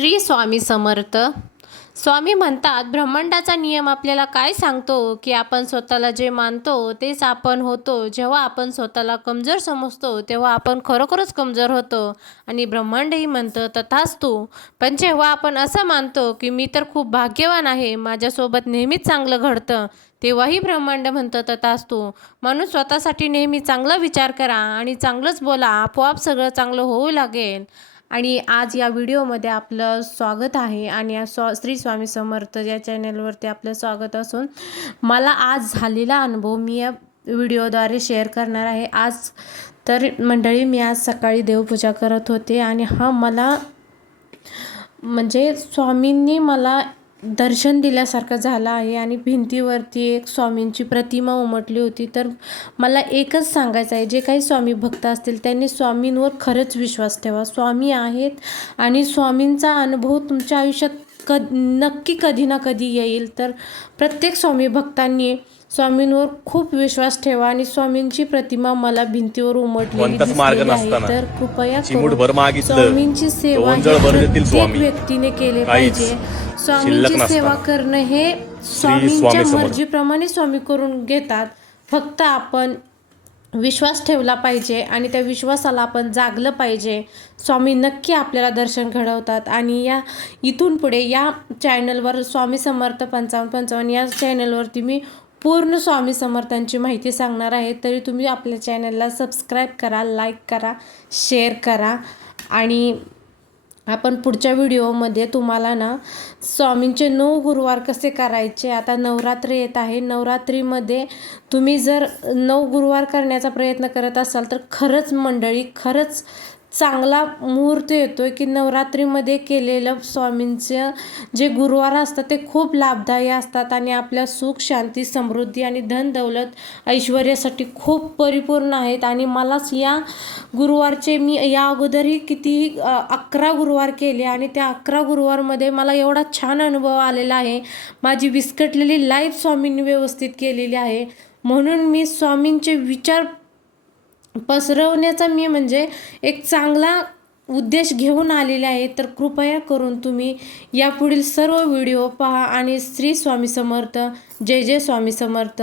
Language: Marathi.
श्री स्वामी समर्थ. स्वामी म्हणतात, ब्रह्मांडाचा नियम आपल्याला काय सांगतो की आपण स्वतःला जे मानतो तेच आपण होतो. जेव्हा आपण स्वतःला कमजोर समजतो तेव्हा आपण खरोखरच कमजोर होतो आणि ब्रह्मांडही म्हणतं तथास्तु. पण जेव्हा आपण असं मानतो की मी तर खूप भाग्यवान आहे, माझ्यासोबत नेहमीच चांगलं घडतं, तेव्हाही ब्रह्मांड म्हणतं तथास्तु. म्हणून स्वतःसाठी नेहमी चांगला विचार करा आणि चांगलंच बोला, आपोआप सगळं चांगलं होऊ लागेल. आणि आज या व्हिडिओमध्ये आपलं स्वागत आहे आणि श्री स्वामी समर्थ या चॅनलवरती आपलं स्वागत असून मला आज झालेला अनुभव मी या व्हिडिओद्वारे शेअर करणार आहे. आज तर मंडळी, मी आज सकाळी देवपूजा करत होते आणि मला म्हणजे स्वामींनी मला दर्शन दिल्यासारखं झालं आहे आणि भिंतीवरती एक स्वामींची प्रतिमा उमटली होती. तर मला एकच सांगायचं आहे, जे काही स्वामी भक्त असतील त्यांनी स्वामींवर खरंच विश्वास ठेवा. स्वामी आहेत आणि स्वामींचा अनुभव तुमच्या आयुष्यात नक्की कधी ना कधी येईल. तर प्रत्येक स्वामी भक्तांनी स्वामींवर खूप विश्वास ठेवा आणि स्वामींची प्रतिमा मला भिंतीवर उमटलेली दिसलेली आहे. तर कृपया करून स्वामींची सेवा प्रत्येक व्यक्तीने केले पाहिजे. स्वामींची सेवा करणं हे स्वामींच्या मर्जीप्रमाणे स्वामी करून घेतात. फक्त आपण विश्वास ठेवला पाहिजे आणि त्या विश्वासाला आपण जागलं पाहिजे. स्वामी नक्की आपल्याला दर्शन घडवतात. आणि इथून पुढे या चॅनलवर स्वामी समर्थ 5555 या चॅनलवरती मी पूर्ण स्वामी समर्थांची माहिती सांगणार आहे. तरी तुम्ही आपल्या चॅनलला सबस्क्राईब करा, लाईक करा, शेअर करा. आणि आपण पुढच्या व्हिडिओमध्ये तुम्हाला स्वामींचे 9 गुरुवार कसे करायचे, आता नवरात्र येत आहे, नवरात्रीमध्ये तुम्ही जर 9 गुरुवार करण्याचा प्रयत्न करत असाल तर खरंच मंडळी, खरंच चांगला मुहूर्त येतो आहे की नवरात्रीमध्ये केलेलं स्वामींचं जे गुरुवार असतात ते खूप लाभदायी असतात आणि आपल्या सुख, शांती, समृद्धी आणि धन दौलत ऐश्वर्यासाठी खूप परिपूर्ण आहेत. आणि मलाच या गुरुवारचे मी या अगोदरही किती 11 गुरुवार केले आणि त्या 11 गुरुवारमध्ये मला एवढा छान अनुभव आलेला आहे. माझी विस्कटलेली लाईफ स्वामींनी व्यवस्थित केलेली आहे. म्हणून मी स्वामींचे विचार पसरवण्याचा म्हणजे एक चांगला उद्देश घेऊन आलेले आहे. तर कृपया करून तुम्ही यापुढील सर्व व्हिडिओ पहा आणि श्री स्वामी समर्थ. जय जय स्वामी समर्थ.